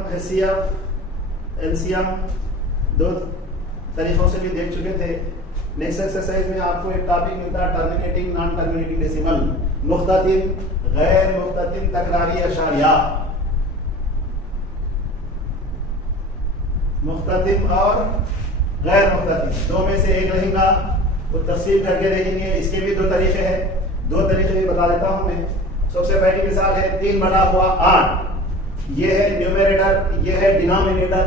हम HCF, LCM दो तरीकों से भी देख चुके थे। नेक्स्ट एक्सरसाइज में आपको एक टॉपिक मिलता है टर्मिनेटिंग नॉन टर्मिनेटिंग डेसिमल, मुख्ततिम गैर मुख्ततिम तकरारी अशारिया, मुख्ततिम और गैर मुख्ततिम दो में से एक रहेगा, वो तफसील करके देखेंगे। इसके भी दो तरीके हैं, दो तरीके भी बता देता हूं मैं। सबसे पहली मिसाल है 3 बड़ा हुआ 8, ये है न्यूमरेटर, ये है डिनोमिनेटर,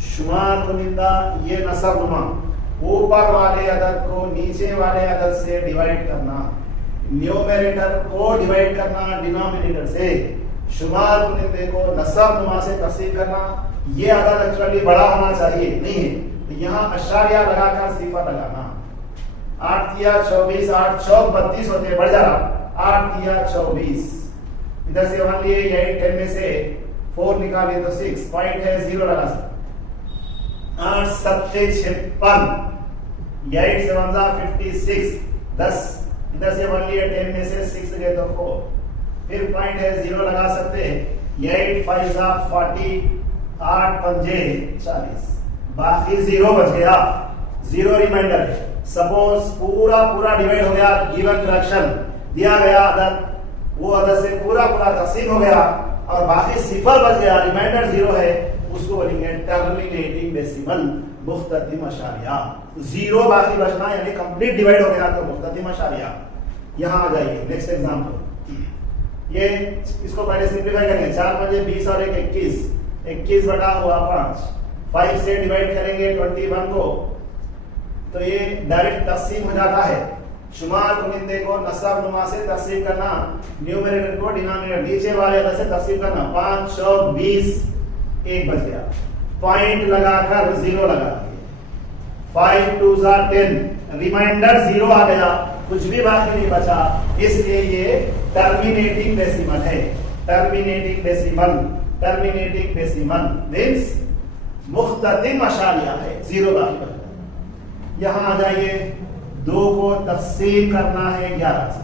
शुमार कुनिंदा, ये नसब नुमा। ऊपर वाले अदद को नीचे वाले अदद से डिवाइड करना, न्यूमरेटर को डिवाइड करना डिनोमिनेटर से, शुमार कुनिंदे को नसब नुमा से तफसील करना। ये अदद एक्चुअली बड़ा होना चाहिए, नहीं है, तो यहाँ अशारिया लगाकर सिफर लगाना। 8 तिया 24, 8 चौक 32 होते, बढ़ जा रहा, 8 तिया 24, इधर से 1 लिए, 8 10 में से 4 निकाले तो 6, पॉइंट है 0 लगा सकते। 8 7 56, 8 7 56, 10, इधर से 1 लिए, 10 में से 6 गए तो 4, फिर पॉइंट है 0 लगा सकते हैं। 8 5 40, 8 पंजे 40, बाकी 0 बच गया, 0 रिमाइंडर है। सपोज पूरा डिवाइड हो गया, गिवन फ्रैक्शन दिया गया अदद, वो अदद से पूरा तकसीम हो गया और बाकी सिफर बच गया, रिमाइंडर 0 है, उसको बोलेंगे टर्मिनेटिंग डेसिमल, मुख्ततिम अशारिया। 0 बाकी बचना यानी कंप्लीट डिवाइड हो गया तो मुख्ततिम अशारिया। यहां आ जाइए नेक्स्ट एग्जांपल, ये इसको पहले सिंपलीफाई करेंगे। 4 पंजे 20 और 1 21, 21 बटा हुआ 5, 5 से डिवाइड करेंगे 21 को तो ये डायरेक्ट तकसीम हो जाता है। शुमार कुनिंदे को नसब नुमा से तकसीम करना, न्यूमरेटर को डिनोमिनेटर नीचे वाले अदद से तकसीम करना। 5 100 20, 1 बच गया, पॉइंट लगाकर 0 लगा दिए। 5 2 10, रिमाइंडर 0 आ गया, कुछ भी बाकी नहीं बचा, इसलिए ये टर्मिनेटिंग डेसिमल है। टर्मिनेटिंग डेसिमल मींस मुख्ततिम अशारिया है, 0 बाकी बचा। यहां आ जाइए, 2 को तकसीम करना है 11 से।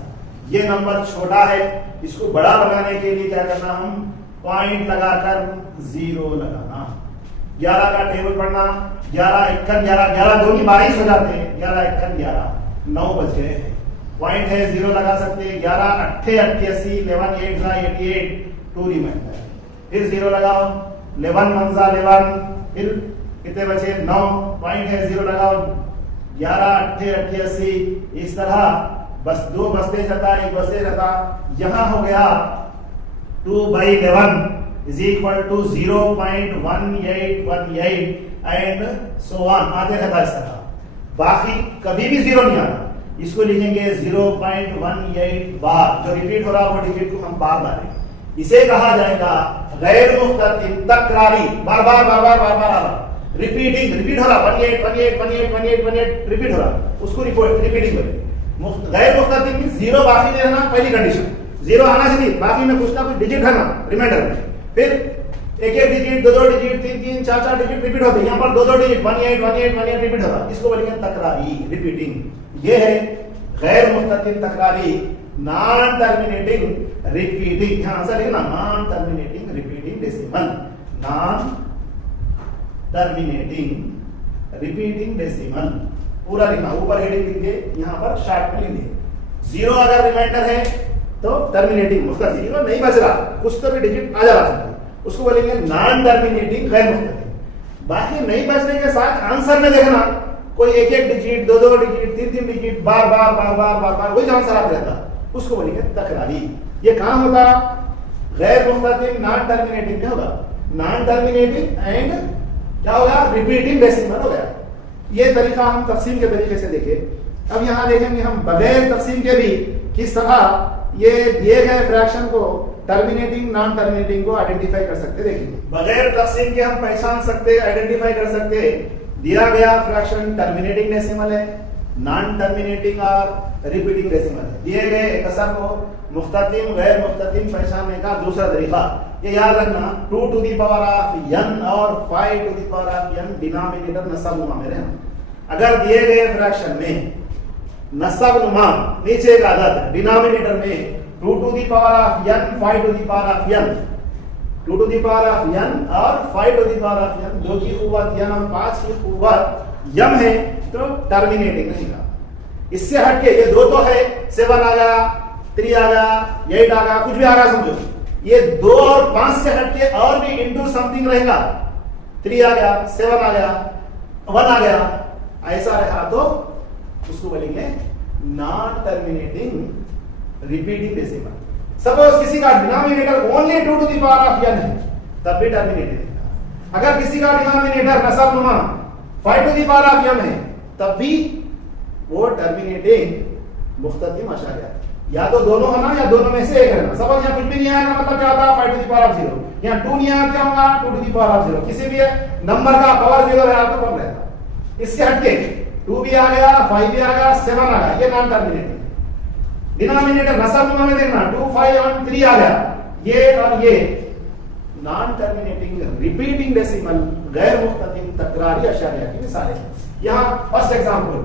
ये नंबर छोटा है, इसको बड़ा बनाने के लिए क्या करना, हम पॉइंट लगाकर 0 लगाना। 11 का टेबल पढ़ना, 11 1 11, 11 2 22 हो जाते हैं, 11 1 11, 9 बच गए हैं, पॉइंट है 0 लगा सकते हैं। 11 8 88, 11 8 88, 2 रिमाइंडर, फिर 0 लगाओ, 11 1 11, फिर कितने बचे 9, पॉइंट है 0 लगाओ। 11 8 88, इस तरह बस 2 बचते जाता, 1 बचते जाता। यहां हो गया 2/11 is equal to 0.1818 and so on, आते रहता इस तरह, बाकी कभी भी 0 नहीं आता। इसको लिखेंगे 0.18 बार, जो रिपीट हो रहा वो डिजिट को हम बार डालेंगे। इसे कहा जाएगा गैर मुख्ततिम तकरारी, बार बार रिपीट हो रहा, 18 रिपीट हो रहा, उसको रिपीटिंग बोले। गैर मुख्ततिम मींस 0 बाकी नहीं रहना, पहली कंडीशन 0 आना चाहिए, बाकी में कुछ ना कुछ डिजिट रहना रिमाइंडर में, फिर एक डिजिट 2 डिजिट 3 4 डिजिट रिपीट होते हैं। यहाँ पर 2 डिजिट 18 रिपीट हो रहा, इसको बोलेंगे तकरारी, रिपीटिंग। ये है गैर मुख्ततिम तकरारी, नॉन टर्मिनेटिंग रिपीटिंग। यहाँ आंसर लिखना, non terminating repeating decimal, non terminating repeating decimal, पूरा लिखना, ऊपर हेडिंग लिख दिए, यहाँ पर शॉर्ट में लिख दिए। 0 अगर रिमाइंडर है तो टर्मिनेटिंग, उसका 0 नहीं बच रहा, कुछ तो भी डिजिट आ जा रहा है, उसको बोलेंगे नॉन टर्मिनेटिंग गैर मुख्ततिम। बाकी नहीं बचने के साथ आंसर में देखना, कोई 1 डिजिट 2 डिजिट 3 डिजिट बार वही आंसर आता रहता, उसको बोलेंगे तकरारी। ये कहां होगा, गैर मुख्ततिम नॉन टर्मिनेटिंग क्या होगा, नॉन टर्मिनेटिंग एंड क्या होगा, रिपीटिंग डेसिमल हो गया। ये तरीका हम तकसीम के तरीके से देखें। अब यहां देखेंगे हम बगैर तकसीम के भी किस तरह ये दिए गए फ्रैक्शन को टर्मिनेटिंग नॉन टर्मिनेटिंग को आइडेंटिफाई कर सकते। देखिए बगैर तकसीम के हम पहचान सकते, आइडेंटिफाई कर सकते, दिया गया फ्रैक्शन टर्मिनेटिंग डेसिमल है, नॉन टर्मिनेटिंग और रिपीटिंग डेसिमल है। दिए गए कसर को मुख्ततिम गैर मुख्ततिम पहचानने का दूसरा तरीका, ये याद रखना, 2 to the power of n और 5 to the power of n denominator नसब नुमा में रहना। अगर दिए गए फ्रैक्शन में नसब नुमा नीचे का अदद डिनोमिनेटर में 2 to the power of n 5 to the power of n 2 to the power of n और 5 to the power of n, 2 की कुव्वत n और 5 की कुव्वत m है, तो टर्मिनेटिंग रहेगा। इससे हटके ये दो तो है, 7 आ गया, 3 आ गया, 8 आ गया, कुछ भी आ गया समझो, ये 2 और 5 से हटके और भी इंटू समथिंग रहेगा, 3 आ गया, 7 आ गया, 1 आ गया, ऐसा रहा तो उसको बोलेंगे non terminating repeating decimal. Suppose किसी का denominator only 2 to the power of n है, तब भी टर्मिनेटिंग है। अगर किसी का denominator नसबनुमा 5 to the power of m है, तब भी वो टर्मिनेटिंग मुख्ततिम अशारिया, या तो दोनों होना या दोनों में से एक रहना। सपोज यहाँ कुछ भी नहीं आएगा, मतलब क्या होता है 5 to the power of 0, यहाँ 2 नहीं आया, क्या होगा 2 to the power of 0, किसी भी नंबर का पावर 0 रहा तो कम रहता। इससे हटके 2 भी आ गया, 5 भी आ गया, 7 आ गया, ये नॉन टर्मिनेटिंग। डिनोमिनेटर नसबनुमा में देखना 2, 5 और 3 आ गया, ये और ये नॉन टर्मिनेटिंग रिपीटिंग डेसिमल गैर मुख्ततिम तकरारी अशारिया की मिसाल है। यहाँ फर्स्ट एग्जांपल,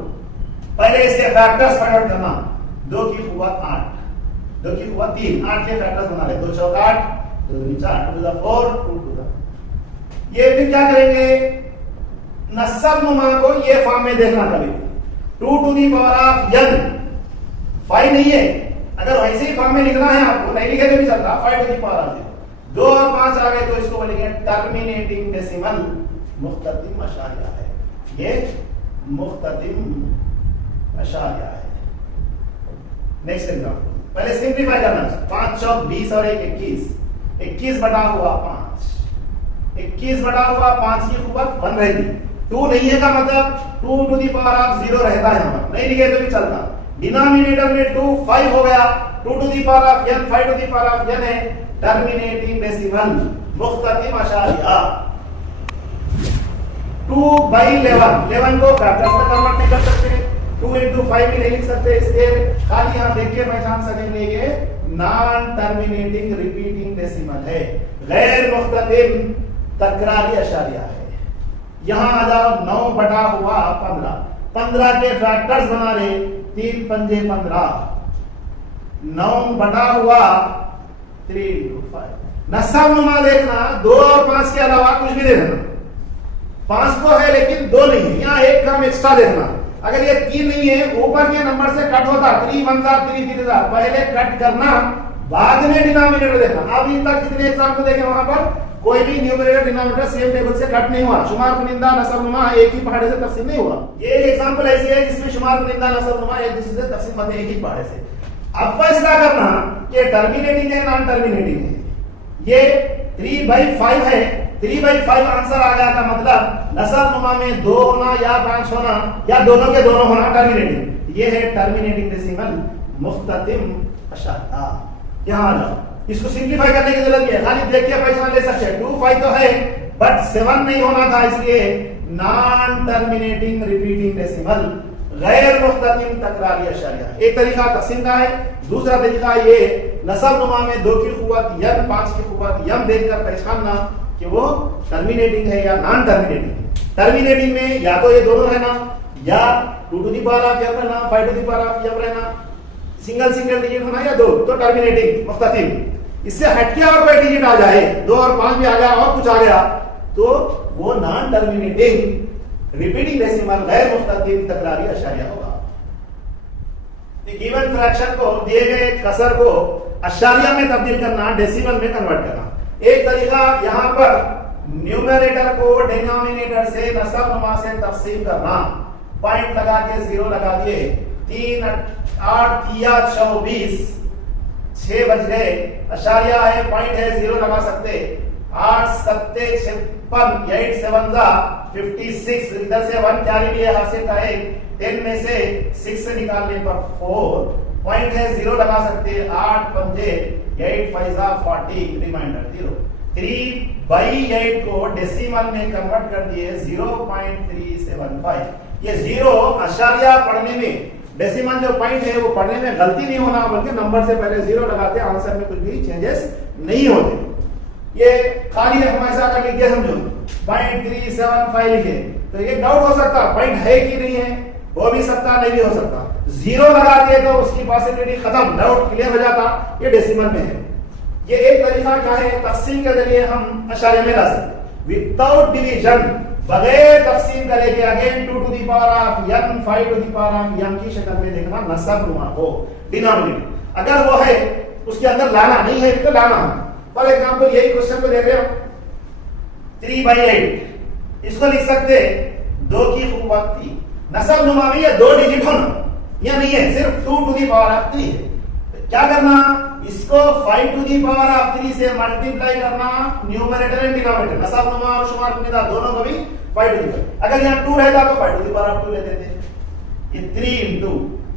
पहले इसके फैक्टर्स फाइंड आउट करना। 2 की कुव्वत 8, 2 की कुव्वत 3, 8 के फैक्टर्स बना ले, 2 चौक 8, 2 दूनी 4, 2 टू द 4, 2 टू द, ये फिर क्या करेंगे, नसबनुमा को ये फॉर्म में देखना कभी 2 to the power of n, 5 नहीं है, अगर वैसे ही फॉर्म में लिखना है आपको, नहीं लिखे तो भी चलता, 5 to the power of 0, 2 और 5 आ गए तो इसको बोलेंगे टर्मिनेटिंग डेसिमल मुख्ततिम अशारिया है, ये मुख्ततिम अशारिया है। नेक्स्ट एग्जांपल, पहले सिंपलीफाई करना, 5 चौक 20 और 1 21, 21 बटा हुआ 5, 21 बटा हुआ 5 की कुव्वत 1 रहेगी, 2 नहीं है का मतलब 2 to the power of 0 रहता है, यहाँ पर नहीं लिखे तो भी चलता। डिनोमिनेटर में 2 5 हो गया, 2 to the power of n, 5 to the power of n है, टर्मिनेटिंग डेसिमल मुख्ततिम अशारिया। 2 by 11 को फैक्टर्स में कन्वर्ट नहीं कर सकते, 2 into 5 भी नहीं लिख सकते, इसलिए खाली यहां देख के पहचान सकेंगे ये नॉन टर्मिनेटिंग रिपीटिंग डेसिमल है, गैर मुख्ततिम तकरारी अशारिया है। यहां आ जाओ, 9 बटा हुआ 15, 15 के फैक्टर्स बना रहे, 3 पंजे 15, 9 बटा हुआ 3 into 5, नसबनुमा देखना 2 और 5 के अलावा कुछ भी देखना, 5 तो है लेकिन 2 नहीं है, यहाँ एक काम एक्स्ट्रा देखना। अगर ये 3 नहीं है, ऊपर के नंबर से कट होता, 3 1 जा 3 3 जा, पहले कट करना, बाद में डिनोमिनेटर देखना। अभी तक जितने एग्जाम्पल देखे वहां पर कोई भी न्यूमरेटर डिनोमिनेटर सेम टेबल से कट नहीं हुआ, शुमार कुनिंदा नसबनुमा एक ही पहाड़े से तकसीम नहीं हुआ। ये एक एग्जांपल ऐसी है जिसमें शुमार कुनिंदा नसबनुमा एक दूसरे से तकसीम होते एक ही पहाड़े से। अब फैसला करना कि टर्मिनेटिंग है नॉन टर्मिनेटिंग है। ये 3/5 है, 3/5 आंसर आ गया का मतलब नसबनुमा में 2 होना या 5 होना या दोनों के दोनों होना टर्मिनेटिंग, ये है टर्मिनेटिंग डेसिमल मुख्ततिम अशारिया। यहां आ जाओ, इसको सिंपलीफाई करने की जरूरत नहीं है, खाली देख के पहचान ले सकते हैं। 2 5 तो है बट 7 नहीं होना था, इसलिए नॉन टर्मिनेटिंग रिपीटिंग डेसिमल गैर मुख्ततिम तकरारी अशारिया। एक तरीका तकसीम का है, दूसरा तरीका ये नसबनुमा में 2 की कुव्वत n, 5 की कुव्वत m देखकर पहचानना कि वो टर्मिनेटिंग है या नॉन टर्मिनेटिंग है। टर्मिनेटिंग में या तो ये दोनों रहना, या 2 to the power of m रहना, 5 to the power of m रहना, सिंगल सिंगल डिजिट होना या 2 तो टर्मिनेटिंग मुख्ततिम। इससे हटके और कोई डिजिट आ जाए, 2 और 5 भी आ गया और कुछ आ गया, तो वो नॉन टर्मिनेटिंग रिपीटिंग डेसिमल गैर मुख्ततिम तकरारी अशारिया होगा। गिवन फ्रैक्शन को, दिए गए कसर को अशारिया में तब्दील करना, डेसिमल में कन्वर्ट करना। एक तरीका यहां पर न्यूमरेटर को डिनोमिनेटर से नसबनुमा से तकसीम करना, पॉइंट लगा के 0 लगा दिए, 3 8 3 24, 6 बज गए, अशारिया है, पॉइंट है, 0 लगा सकते, 8 7 56, 8 7 जा 56, इधर से 1 कैरी लिए हासिल का है, 10 में से 6 से निकालने पर 4, पॉइंट है, 0 लगा सकते, 8 पंजे 8 5 जा 40, रिमाइंडर 0। 3/8 को डेसिमल में कन्वर्ट कर दिए 0.375। ये 0 अशारिया पढ़ने में, डेसिमल जो पॉइंट है वो पढ़ने में गलती नहीं होना, बल्कि नंबर से पहले 0 लगाते आंसर में कुछ भी चेंजेस नहीं होते। ये खाली हमेशा का लिख दिया समझो, 0.375 लिखे तो ये डाउट हो सकता पॉइंट है कि नहीं है, हो भी सकता नहीं भी हो सकता। 0 लगा दिए तो उसकी पॉसिबिलिटी खत्म, डाउट क्लियर हो जाता, ये डेसिमल में है। ये एक तरीका क्या है, तकसीम के जरिए हम अशारिया में ला सकते हैं विदाउट डिवीजन, बगैर तकसीम करे के again 2 to the power of n 5 to the power of n की शक्ल में देखना नसब नुमा को डिनोमिनेटर अगर वो है उसके अंदर लाना, नहीं है तो लाना। फॉर एग्जांपल यही क्वेश्चन को देख रहे हो 3/8 इसको लिख सकते 2 की खूबत 3, नसब नुमा में ये 2 डिजिट होना या नहीं है, सिर्फ 2 टू दी पावर ऑफ 3 है। क्या करना, इसको 5 टू दी पावर ऑफ 3 से मल्टीप्लाई करना न्यूमरेटर एंड डिनोमिनेटर, नसब नुमा और शुमार कुनिदा दोनों को भी 5 टू दी पावर, अगर यहां 2 रहता तो 5 टू दी पावर ऑफ 2 लेते थे। ये 3 इंटू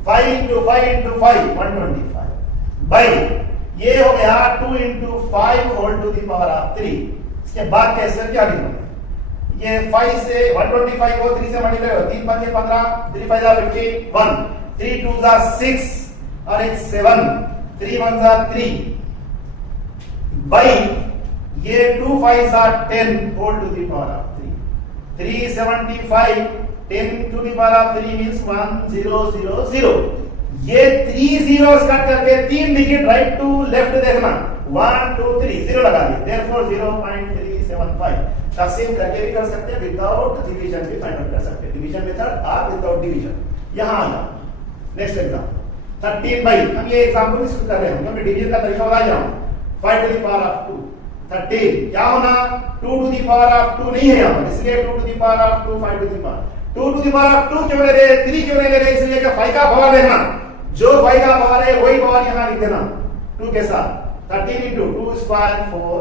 5 इंटू 5 इंटू 5 125 बाई ये हो गया 2 into 5 whole to the power of 3। इसके बाद कैसे क्या लिखना, ये 5 से 125 को 3 से मल्टीप्लाई हो, 3 5 15 3 5 15 1 3 2 6 और एक 7 3 1 3 बाई ये 2 5 10 whole to the power of 3 375 10 to the power of 3 means 1000। ये 3 zeros कट करके 3 डिजिट राइट टू लेफ्ट देखना 1 2 3 0 लगा दिए, देयरफॉर 0.375। तकसीम करके भी कर सकते हैं, विदाउट डिवीजन भी फाइंड आउट कर सकते हैं, डिवीजन मेथड और विदाउट डिवीजन। यहां आ जाओ नेक्स्ट एग्जांपल 13 बाई, हम ये एग्जांपल इसको कर रहे हैं, मैं डिवीजन का तरीका बता रहा हूं। 5 टू द पावर ऑफ 2 13 क्या होना 2 टू द पावर ऑफ 2 नहीं है यहां पर, इसलिए 2 to the power of 2 5 to the power 2 to the power of 2 क्यों ले रहे, 3 क्यों ले रहे, इसलिए कि 5 का पावर लेना, जो 5 का पावर है वही पावर यहां लिख देना 2 के साथ। 13 इंटू 2 स्क्वायर 4,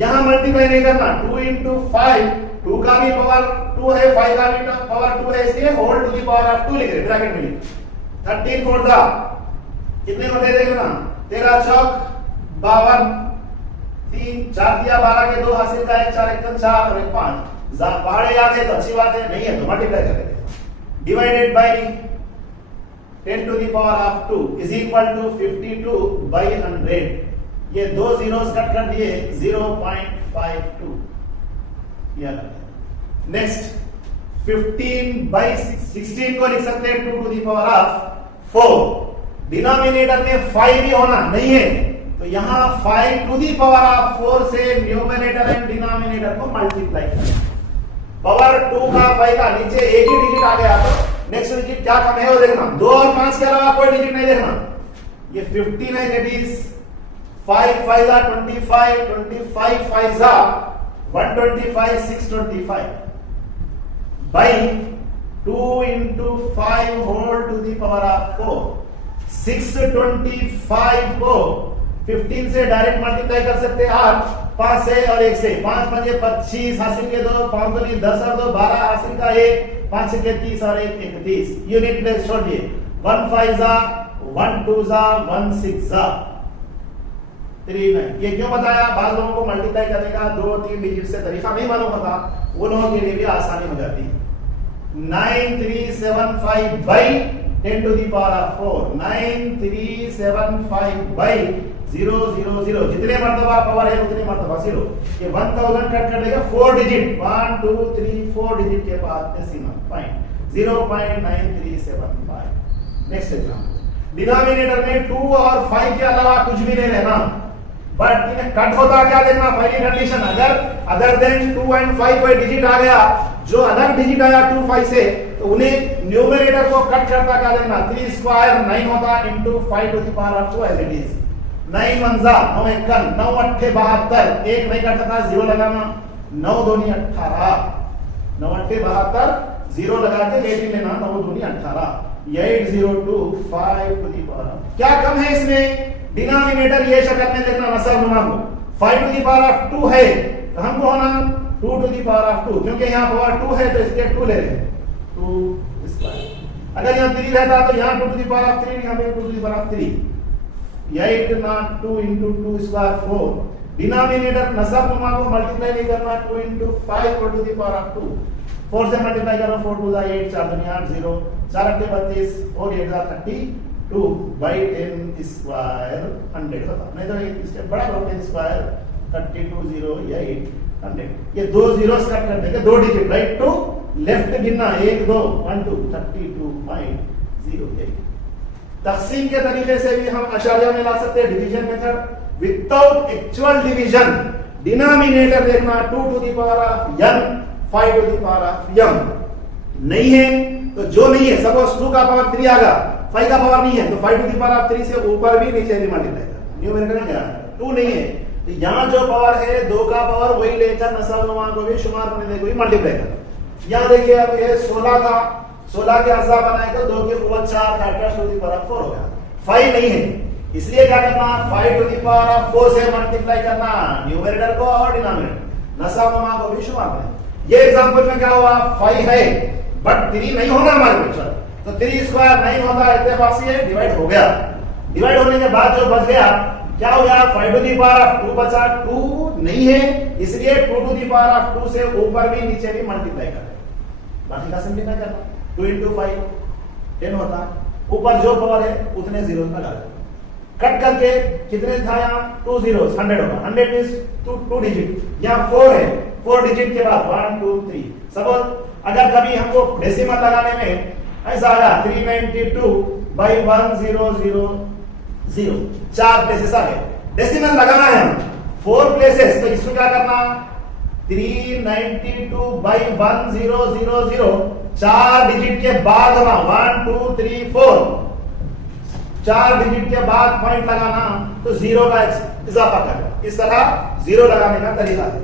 यहां मल्टीप्लाई नहीं करना, 2 इंटू 5 2 का भी पावर 2 है 5 का भी पावर 2 है, इसलिए whole to the power of 2 लिख रहे ब्रैकेट में। 13 4 दा कितने को दे देगा ना, 13 चौक 52 3 4 दिया 12 के 2 हासिल का 1 4 1 4 और 1 5 पहाड़े याद है तो अच्छी बात है, नहीं है तो मल्टीप्लाई कर देते। Divided by 10 to the power of 2 is equal to 52 by 100, ये 2 zeros कट कर दिए 0.52। नेक्स्ट 15 बाय 16 को लिख सकते हैं 2 to the power of 4, denominator में 5 भी होना नहीं है तो यहां 5 टू द पावर ऑफ 4 से न्यूमरेटर एंड डिनोमिनेटर को मल्टीप्लाई करें। पावर 2 का 5 का नीचे एक ही डिजिट आ गया तो नेक्स्ट डिजिट क्या कम है वो देखना, 2 और 5 के अलावा कोई डिजिट नहीं देखना। ये 15 है, दैट इज 5 5 जा 25 25 5 जा 125 625 by 2 into 5 whole to the power of 4 625 को 15 से डायरेक्ट मल्टीप्लाई कर सकते हैं 8 5 से और 1 से, 5 5 25 हासिल के 2 5 2 10 और 2 12 हासिल का 1 5 के 30 और 1 31 यूनिट प्लेस छोड़िए 1 5 जा 1 2 जा 1 6 जा 3 9। ये क्यों बताया, बाद लोगों को मल्टीप्लाई करने का 2 3 डिजिट से तरीका नहीं मालूम होता, वो लोगों के लिए भी आसानी हो जाती है। 9375 by 10 to the power of 4 9375 by 0 0 0, जितने मर्तबा पावर है उतने मर्तबा 0, ये 1000 कट कर देगा 4 डिजिट 1 2 3 4 डिजिट के बाद decimal point 0.9375। Next example denominator में 2 और 5 के अलावा कुछ भी नहीं रहना, बट इन्हें कट होता क्या देखना, पहली कंडीशन अगर अदर देन 2 एंड 5 कोई डिजिट आ गया, जो अदर डिजिट आया 2 5 से तो उन्हें न्यूमरेटर को कट करता क्या देखना, 3 स्क्वायर 9 होता into 5 to the power of 2 as it is 9 1 जा 9 1 9 8 72, एक नहीं कटता था 0 लगाना, 9 2 18 9 8 72 0 लगा के 18 लेना, 9 2 18 8025 टू द पावर। क्या कम है इसमें, डिनोमिनेटर ये शक्ल में देखना नसब नुमा को 5 टू द पावर ऑफ 2 है तो हमको होना 2 टू द पावर ऑफ 2, क्योंकि यहां पावर 2 है तो इसके 2 ले रहे हैं 2 स्क्वायर। अगर यहां 3 रहता तो यहां 2 टू द पावर ऑफ 3, यहां पे 2 to the power of 3, 8 not 2 into 2 square 4। Denominator नसब नुमा को मल्टीप्लाई नहीं करना, 2 into 5 to the power of 2, 4 से मल्टीप्लाई करो 4 2 जा 8 4 2 8 0 4 8 32 और 8 जा 32 बाई 10 स्क्वायर 100 होता, नहीं तो इससे बड़ा हो 10 स्क्वायर 32 0 या 8 100। ये 2 zeros कट कर देंगे, 2 डिजिट राइट टू लेफ्ट गिनना 1 2 1 2 32.08। तकसीम के तरीके से भी हम अशारिया में ला सकते हैं, division method without actual division denominator देखना 2 to the power of n 5 to the power of m नहीं है तो जो नहीं है सपोज 2 का पावर 3 आ गया 5 का पावर नहीं है तो 5 to the power of 3 से ऊपर भी नीचे भी मल्टीप्लाई करना न्यूमेरेटर में 2 नहीं है तो यहां जो पावर है 2 का पावर वही लेकर नसाब को भी शुमार करने को भी मल्टीप्लाई करना। यहां देखिए अब ये 16 था 16 के आंसर बनाए तो 2 की power 4 factors to the power 4 हो गया 5 नहीं है इसलिए क्या करना 5 टू द पावर ऑफ 4 से मल्टीप्लाई करना न्यूमेरेटर को और डिनोमिनेटर नसाब को भी शुमार करना। ये एग्जांपल में क्या हुआ 5 है बट 3 नहीं होगा हमारे क्वेश्चन तो 3 स्क्वायर नहीं होगा इत्तेफाक से डिवाइड हो गया। डिवाइड होने के बाद जो बच गया क्या हो गया 5 टू द पावर ऑफ 2 बचा 2 नहीं है इसलिए 2 टू द पावर ऑफ 2 से ऊपर भी नीचे भी मल्टीप्लाई करें बाकी का सिंपलीफाई करना 2 into 5 10 होता है ऊपर जो पावर है उतने जीरो लगा दो कट करके कितने था यहाँ 2 zeros 100 होगा 100 मींस 2 डिजिट यहाँ 4 है 4 डिजिट के बाद 1 2 3 सपोज अगर कभी हमको डेसिमल लगाने में ऐसा आया 392 by 1000 चार प्लेसेस आ गए डेसिमल लगाना है 4 प्लेसेस तो इसको क्या करना 392 by 1000 चार डिजिट के बाद होगा 1 2 3 4 चार डिजिट के बाद पॉइंट लगाना तो जीरो का इजाफा करना इस तरह जीरो लगाने का तरीका है।